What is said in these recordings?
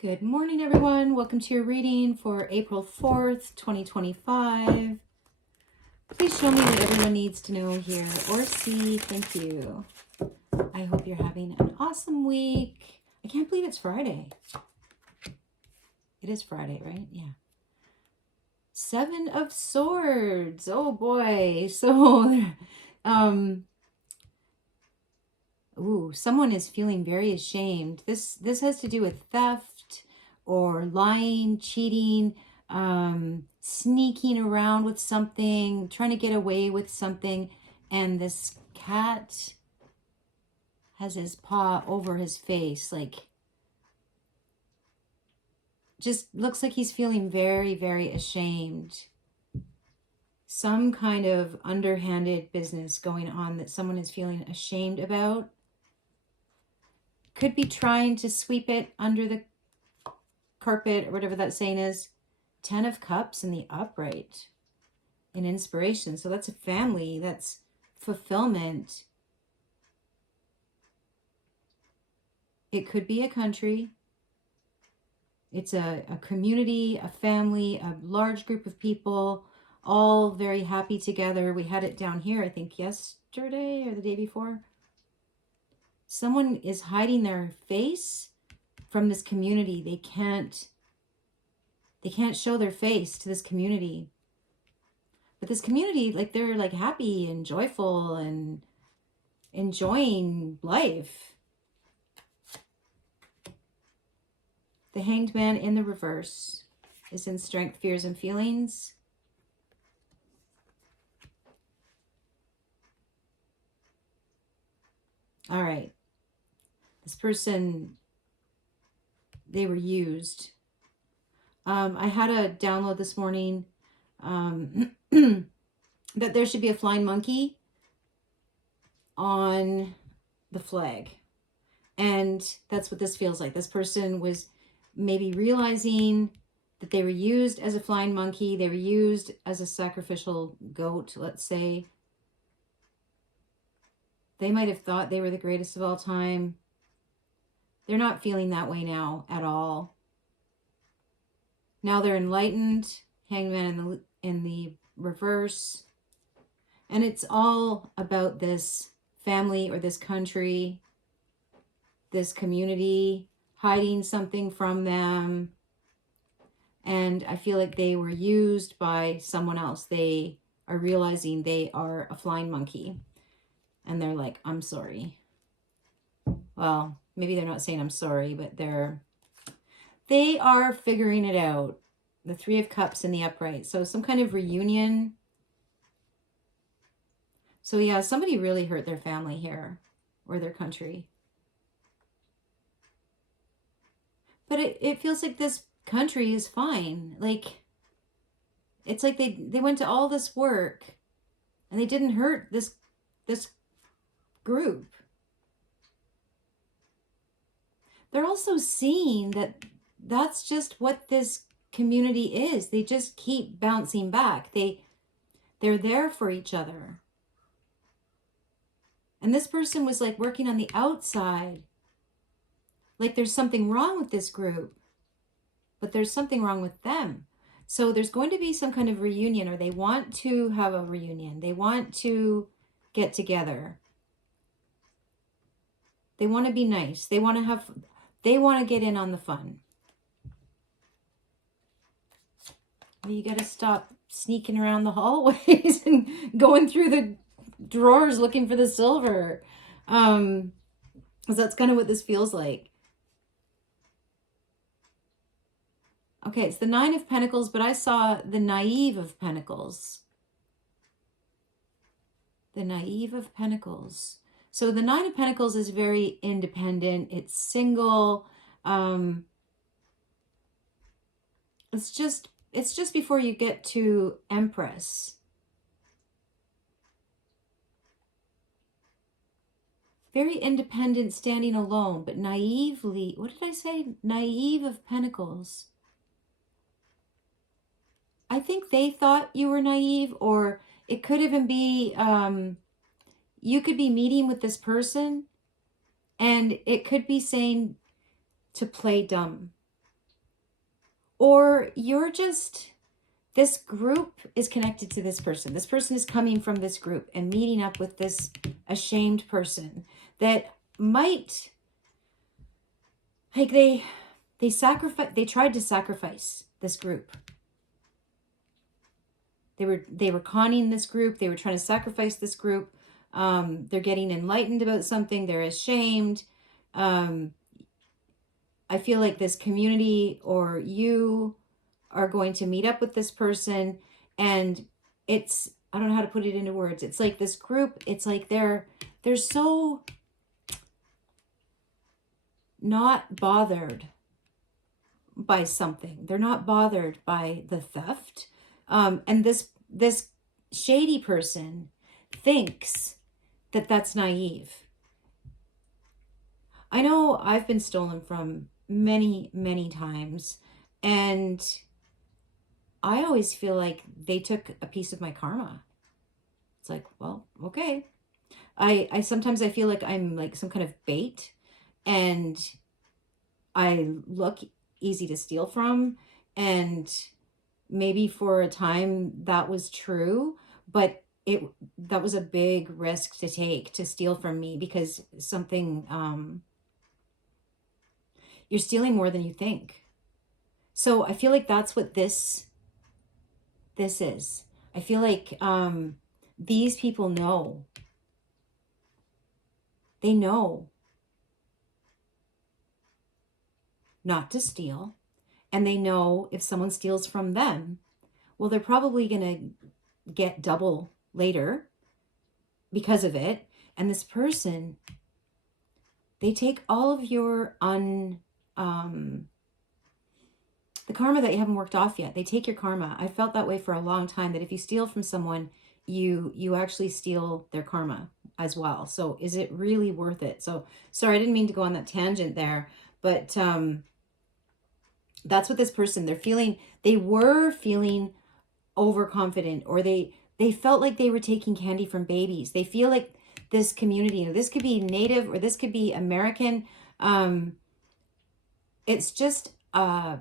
Good morning, everyone. Welcome to your reading for April 4th, 2025. Please show me what everyone needs to know here or see. Thank you. I hope you're having an awesome week. I can't believe it's Friday. It is Friday, right? Yeah. Seven of Swords. Oh boy. So, someone is feeling very ashamed. This has to do with theft or lying, cheating, sneaking around with something, trying to get away with something. And this cat has his paw over his face, like just looks like he's feeling very, very ashamed. Some kind of underhanded business going on that someone is feeling ashamed about. Could be trying to sweep it under the carpet or whatever that saying is. 10 of Cups in the upright. An inspiration. So that's a family. That's fulfillment. It could be a country. It's a community, a family, a large group of people, all very happy together. We had it down here, I think, yesterday or the day before. Someone is hiding their face from this community. They can't show their face to this community. But this community, like, they're like happy and joyful and enjoying life. The Hanged Man in the reverse is in Strength, Fears, and Feelings. All right. This person, they were used. I had a download this morning that there should be a flying monkey on the flag. And that's what this feels like. This person was maybe realizing that they were used as a flying monkey. They were used as a sacrificial goat, let's say. They might have thought they were the greatest of all time. They're not feeling that way now at all. Now they're enlightened. Hanged Man in the reverse. And it's all about this family or this country, this community, hiding something from them. And I feel like they were used by someone else. They are realizing they are a flying monkey. And they're like, I'm sorry. Well, maybe they're not saying I'm sorry, but they are figuring it out. The Three of Cups in the upright. So some kind of reunion. So yeah, somebody really hurt their family here or their country. But it feels like this country is fine. Like, it's like they went to all this work and they didn't hurt this group. They're also seeing that that's just what this community is. They just keep bouncing back. They're there for each other. And this person was like working on the outside. Like there's something wrong with this group, but there's something wrong with them. So there's going to be some kind of reunion, or they want to have a reunion. They want to get together. They want to be nice. They want to get in on the fun. You got to stop sneaking around the hallways and going through the drawers looking for the silver. Because that's kind of what this feels like. Okay, it's the Nine of Pentacles, but I saw the Naive of Pentacles. The Naive of Pentacles. So the Nine of Pentacles is very independent. It's single. It's just before you get to Empress. Very independent, standing alone, but naively. What did I say? Naive of Pentacles. I think they thought you were naive, or it could even be, you could be meeting with this person and it could be saying to play dumb. or you're just, this group is connected to this person. This person is coming from this group and meeting up with this ashamed person that might, like, they tried to sacrifice this group. They were conning this group. They were trying to sacrifice this group. They're getting enlightened about something. They're ashamed. I feel like this community or you are going to meet up with this person, and it's, I don't know how to put it into words. It's like this group, it's like they're so not bothered by something. They're not bothered by the theft. And this shady person thinks that that's naive. I know I've been stolen from many, many times, and I always feel like they took a piece of my karma. It's like, well, okay. I sometimes I feel like I'm like some kind of bait, and I look easy to steal from, and maybe for a time that was true, but that was a big risk to take, to steal from me, because something, you're stealing more than you think. So I feel like that's what this is. I feel like these people know. They know not to steal, and they know if someone steals from them, well, they're probably going to get double later because of it. And this person, they take all of your the karma that you haven't worked off yet. They take your karma. I felt that way for a long time, that if you steal from someone, you actually steal their karma as well. So is it really worth it? So sorry, I didn't mean to go on that tangent there, but that's what this person, they were feeling overconfident, or they felt like they were taking candy from babies. They feel like this community, this could be Native or this could be American. It's just a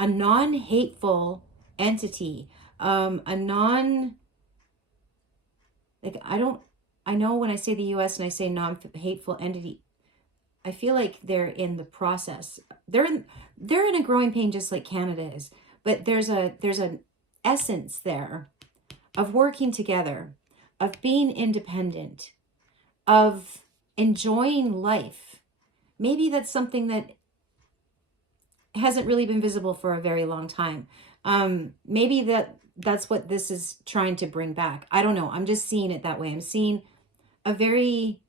non-hateful entity, a non, like, I know when I say the US and I say non-hateful entity, I feel like they're in the process. They're in a growing pain just like Canada is, but there's an essence there of working together, of being independent, of enjoying life. Maybe that's something that hasn't really been visible for a very long time. Maybe that's what this is trying to bring back. I don't know. I'm just seeing it that way. I'm seeing a very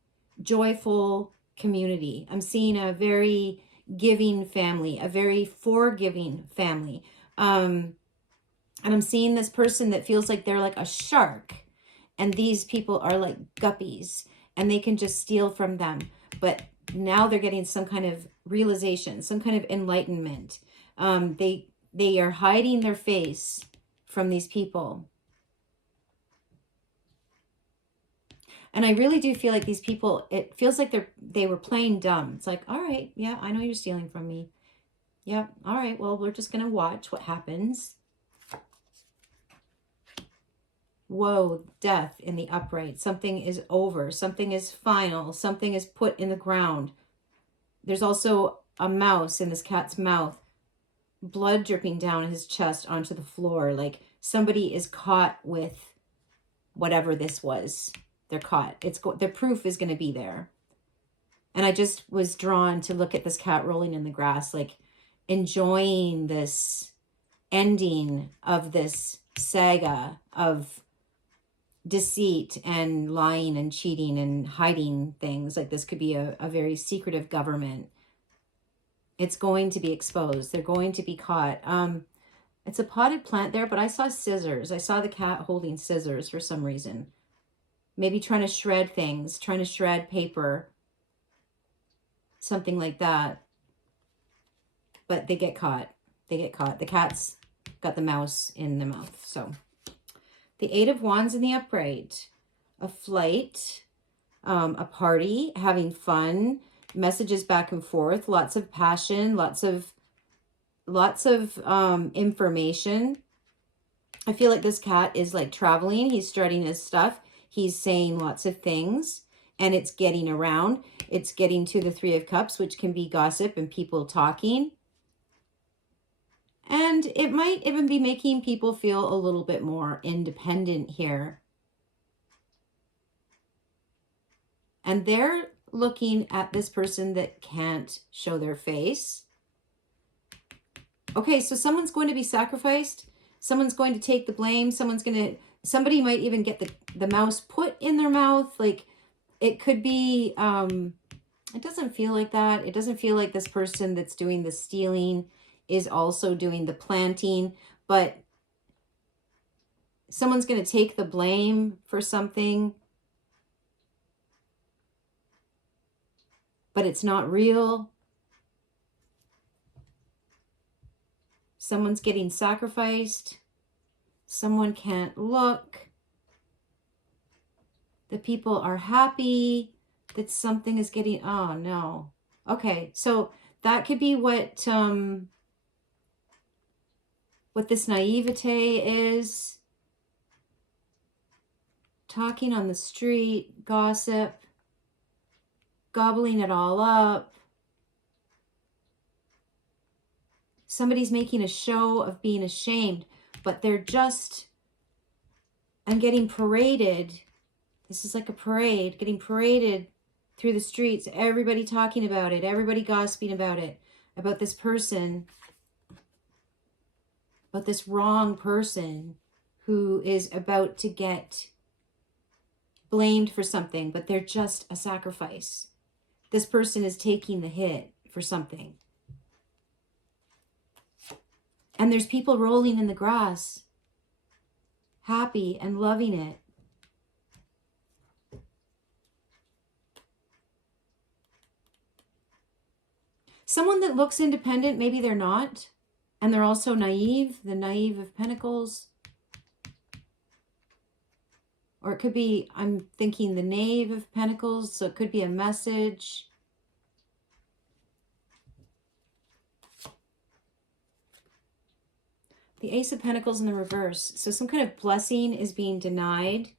joyful community. I'm seeing a very giving family, a very forgiving family. And I'm seeing this person that feels like they're like a shark, and these people are like guppies, and they can just steal from them. But now they're getting some kind of realization, some kind of enlightenment. They are hiding their face from these people. And I really do feel like these people, it feels like they were playing dumb. It's like, all right, yeah, I know you're stealing from me. Yeah, all right, well, we're just going to watch what happens. Whoa, death in the upright. Something is over. Something is final. Something is put in the ground. There's also a mouse in this cat's mouth. Blood dripping down his chest onto the floor. Like somebody is caught with whatever this was. They're caught. The proof is going to be there. And I just was drawn to look at this cat rolling in the grass, like enjoying this ending of this saga of deceit and lying and cheating and hiding things. Like this could be a very secretive government. It's going to be exposed. They're going to be caught. It's a potted plant there, but I saw scissors. I saw the cat holding scissors for some reason. Maybe trying to shred things, trying to shred paper, something like that. But they get caught. They get caught. The cat's got the mouse in the mouth. So the Eight of Wands in the upright, a flight, a party, having fun, messages back and forth, lots of passion, lots of lots of information. I feel like this cat is like traveling. He's strutting his stuff. He's saying lots of things, and it's getting around. It's getting to the Three of Cups, which can be gossip and people talking. And it might even be making people feel a little bit more independent here. And they're looking at this person that can't show their face. Okay, so someone's going to be sacrificed. Someone's going to take the blame. Somebody might even get the mouse put in their mouth. Like, it could be, it doesn't feel like that. It doesn't feel like this person that's doing the stealing is also doing the planting, but someone's going to take the blame for something, but it's not real. Someone's getting sacrificed. Someone can't look. The people are happy that something is getting, oh no. Okay, so that could be what this naivete is. Talking on the street, gossip, gobbling it all up. Somebody's making a show of being ashamed, but they're just, I'm getting paraded. This is like a parade, getting paraded through the streets. Everybody talking about it. Everybody gossiping about it. About this person. About this wrong person who is about to get blamed for something, but they're just a sacrifice. This person is taking the hit for something. And there's people rolling in the grass, happy and loving it. Someone that looks independent, maybe they're not. And they're also naive, the naive of pentacles. Or it could be, I'm thinking the knave of pentacles, so it could be a message. The Ace of Pentacles in the reverse. So some kind of blessing is being denied.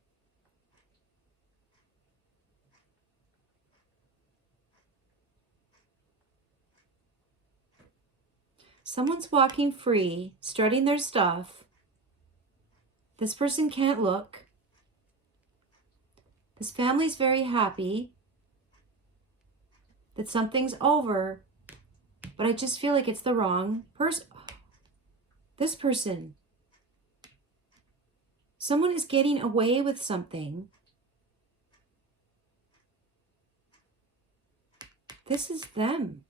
Someone's walking free, strutting their stuff. This person can't look. This family's very happy that something's over, but I just feel like it's the wrong person. This person. Someone is getting away with something. This is them.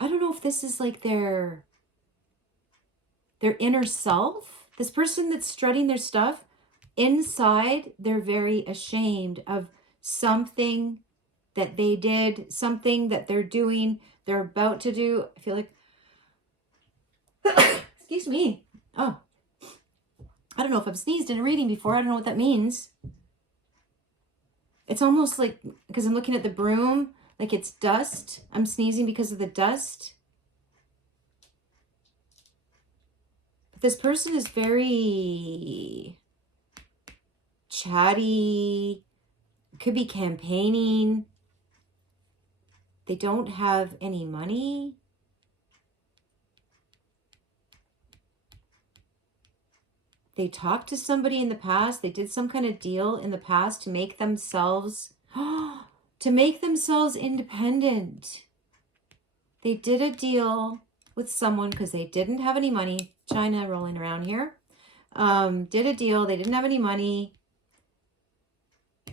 I don't know if this is like their inner self. This person that's strutting their stuff, inside, they're very ashamed of something that they did, something that they're doing, they're about to do. I feel like, excuse me. Oh, I don't know if I've sneezed in a reading before. I don't know what that means. It's almost like, because I'm looking at the broom, like it's dust. I'm sneezing because of the dust. This person is very chatty, could be campaigning. They don't have any money. They talked to somebody in the past. They did some kind of deal in the past to make themselves, independent. They did a deal with someone because they didn't have any money. China rolling around here. Did a deal. They didn't have any money.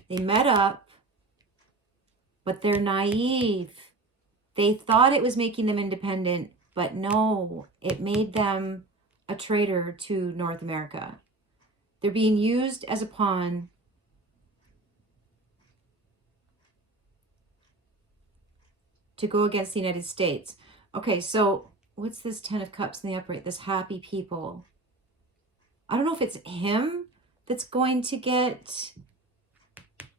They met up, but they're naive. They thought it was making them independent, but no, it made them a traitor to North America. They're being used as a pawn to go against the United States. Okay, so what's this Ten of Cups in the upright? This happy people. I don't know if it's him that's going to get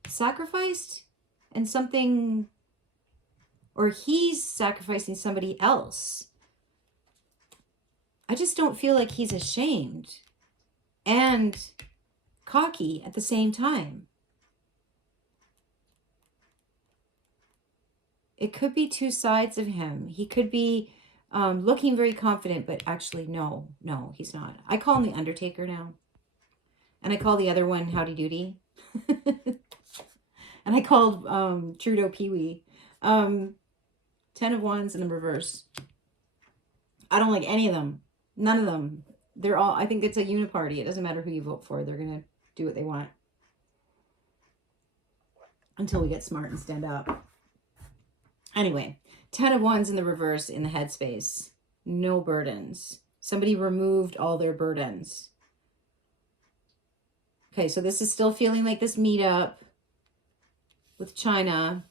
sacrificed and something or he's sacrificing somebody else. I just don't feel like he's ashamed and cocky at the same time. It could be two sides of him. He could be looking very confident, but actually, no, he's not. I call him the Undertaker now. And I call the other one Howdy Doody. And I called Trudeau Pee-wee. 10 of Wands in the reverse. I don't like any of them. None of them. They're all, I think it's a uniparty. It doesn't matter who you vote for. They're going to do what they want. Until we get smart and stand up. Anyway, 10 of Wands in the reverse in the headspace. No burdens. Somebody removed all their burdens. Okay, so this is still feeling like this meetup with China.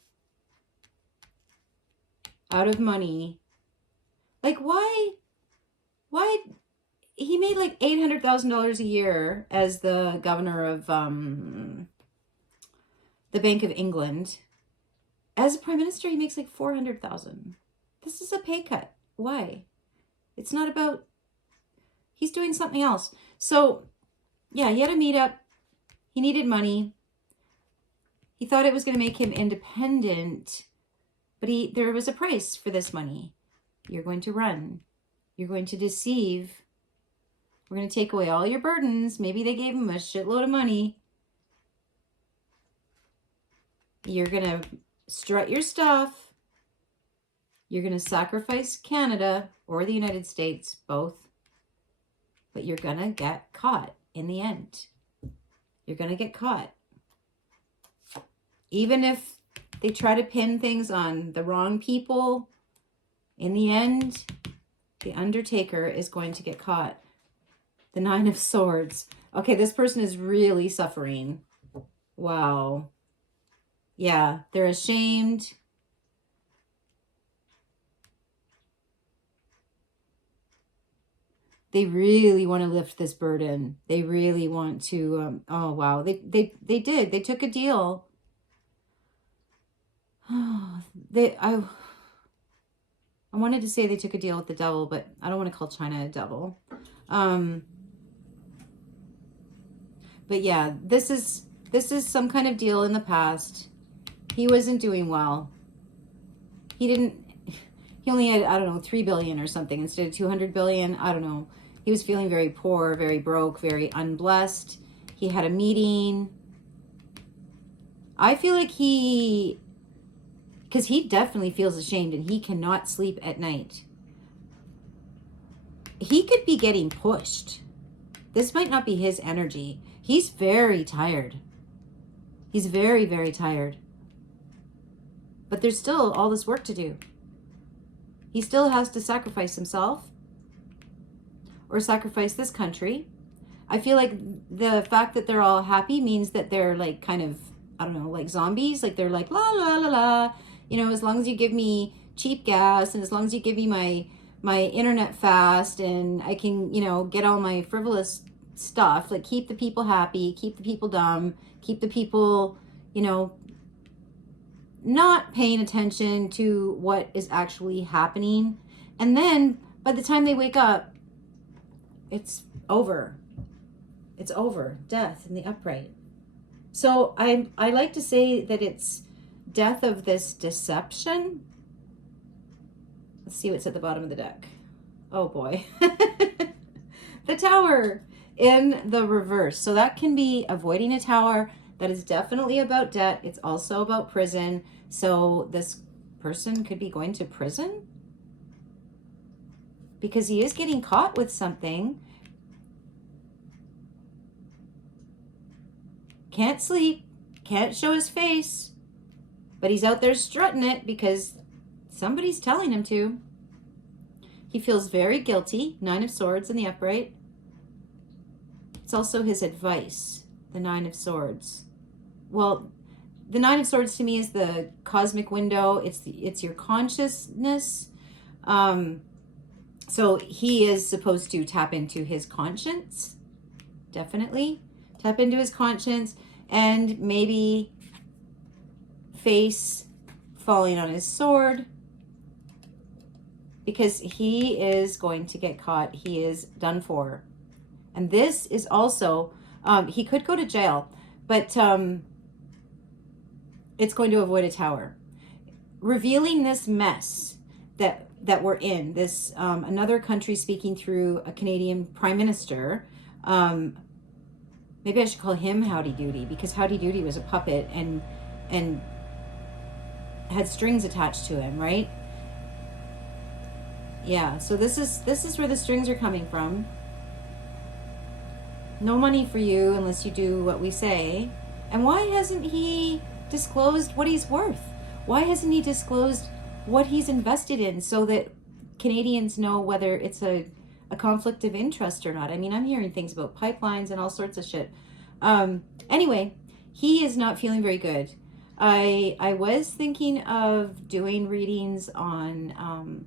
Out of money. Like, why he made like $800,000 a year as the governor of the Bank of England. As a prime minister, he makes like $400,000. This is a pay cut. Why? It's not about, he's doing something else. So yeah, he had a meetup. He needed money. He thought it was going to make him independent, but there was a price for this money. You're going to run. You're going to deceive. We're going to take away all your burdens. Maybe they gave him a shitload of money. You're going to strut your stuff. You're going to sacrifice Canada or the United States, both. But you're going to get caught in the end. You're going to get caught. Even if they try to pin things on the wrong people, in the end, the Undertaker is going to get caught. The 9 of Swords. Okay, this person is really suffering. Wow. Yeah, they're ashamed. They really want to lift this burden. They really want to, oh wow, they did. They took a deal. I wanted to say they took a deal with the devil, but I don't want to call China a devil. But yeah, this is some kind of deal in the past. He wasn't doing well. He only had, I don't know, 3 billion or something instead of 200 billion. I don't know. He was feeling very poor, very broke, very unblessed. He had a meeting. I feel like because he definitely feels ashamed and he cannot sleep at night. He could be getting pushed. This might not be his energy. He's very tired. He's very, very tired. But there's still all this work to do. He still has to sacrifice himself or sacrifice this country. I feel like the fact that they're all happy means that they're like kind of, I don't know, like zombies. Like they're like, la, la, la, la. You know, as long as you give me cheap gas and as long as you give me my internet fast and I can, you know, get all my frivolous stuff, like keep the people happy, keep the people dumb, keep the people, you know, not paying attention to what is actually happening. And then by the time they wake up, it's over. It's over. Death in the upright. So I like to say that it's death of this deception. Let's see what's at the bottom of the deck. Oh boy. The Tower in the reverse. So that can be avoiding a tower. That is definitely about debt. It's also about prison. So this person could be going to prison because he is getting caught with something. Can't sleep, can't show his face, but he's out there strutting it because somebody's telling him to. He feels very guilty. 9 of Swords in the upright. It's also his advice, the 9 of Swords. Well, the 9 of Swords to me is the cosmic window. It's your consciousness. So he is supposed to tap into his conscience. Definitely. Tap into his conscience and maybe face falling on his sword because he is going to get caught. He is done for. And this is also, he could go to jail, but it's going to avoid a tower. Revealing this mess that we're in, this another country speaking through a Canadian prime minister. Maybe I should call him Howdy Doody, because Howdy Doody was a puppet and had strings attached to him, right? Yeah, so this is where the strings are coming from. No money for you unless you do what we say. And why hasn't he disclosed what he's worth? Why hasn't he disclosed what he's invested in so that Canadians know whether it's a conflict of interest or not? I mean, I'm hearing things about pipelines and all sorts of shit. Anyway, he is not feeling very good. I was thinking of doing readings on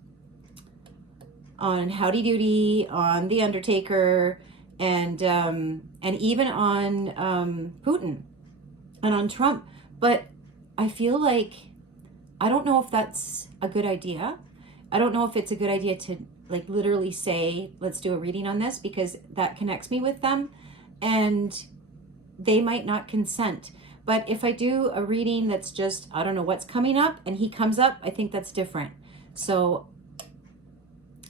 Howdy Doody, on the Undertaker, and even on Putin and on Trump, but I feel like I don't know if that's a good idea. I don't know if it's a good idea to like literally say, let's do a reading on this, because that connects me with them and they might not consent. But if I do a reading that's just, I don't know what's coming up, and he comes up, I think that's different. So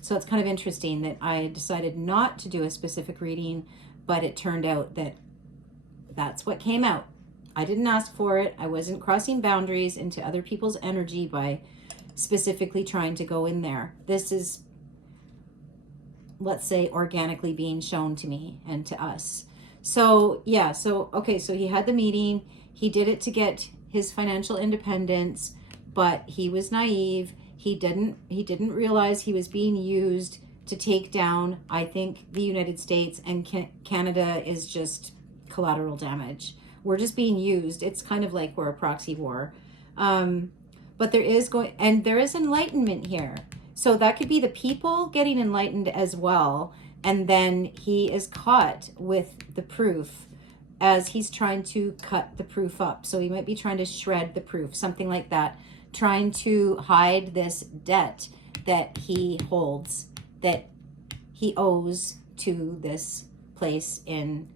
it's kind of interesting that I decided not to do a specific reading, but it turned out that that's what came out. I didn't ask for it. I wasn't crossing boundaries into other people's energy by specifically trying to go in there. This is, let's say, organically being shown to me and to us. So yeah, okay, so he had the meeting. He did it to get his financial independence, but he was naive. He didn't realize he was being used to take down, I think, the United States, and Canada is just collateral damage. We're just being used. It's kind of like we're a proxy war. But there is enlightenment here. So that could be the people getting enlightened as well. And then he is caught with the proof as he's trying to cut the proof up. So he might be trying to shred the proof, something like that, trying to hide this debt that he holds, that he owes to this place in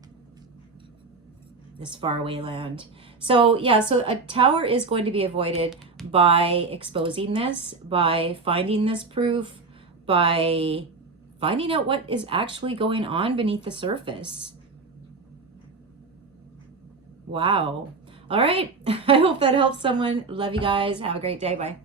this faraway land. So yeah, so a tower is going to be avoided by exposing this, by finding this proof, by finding out what is actually going on beneath the surface. Wow. All right. I hope that helps someone. Love you guys. Have a great day. Bye.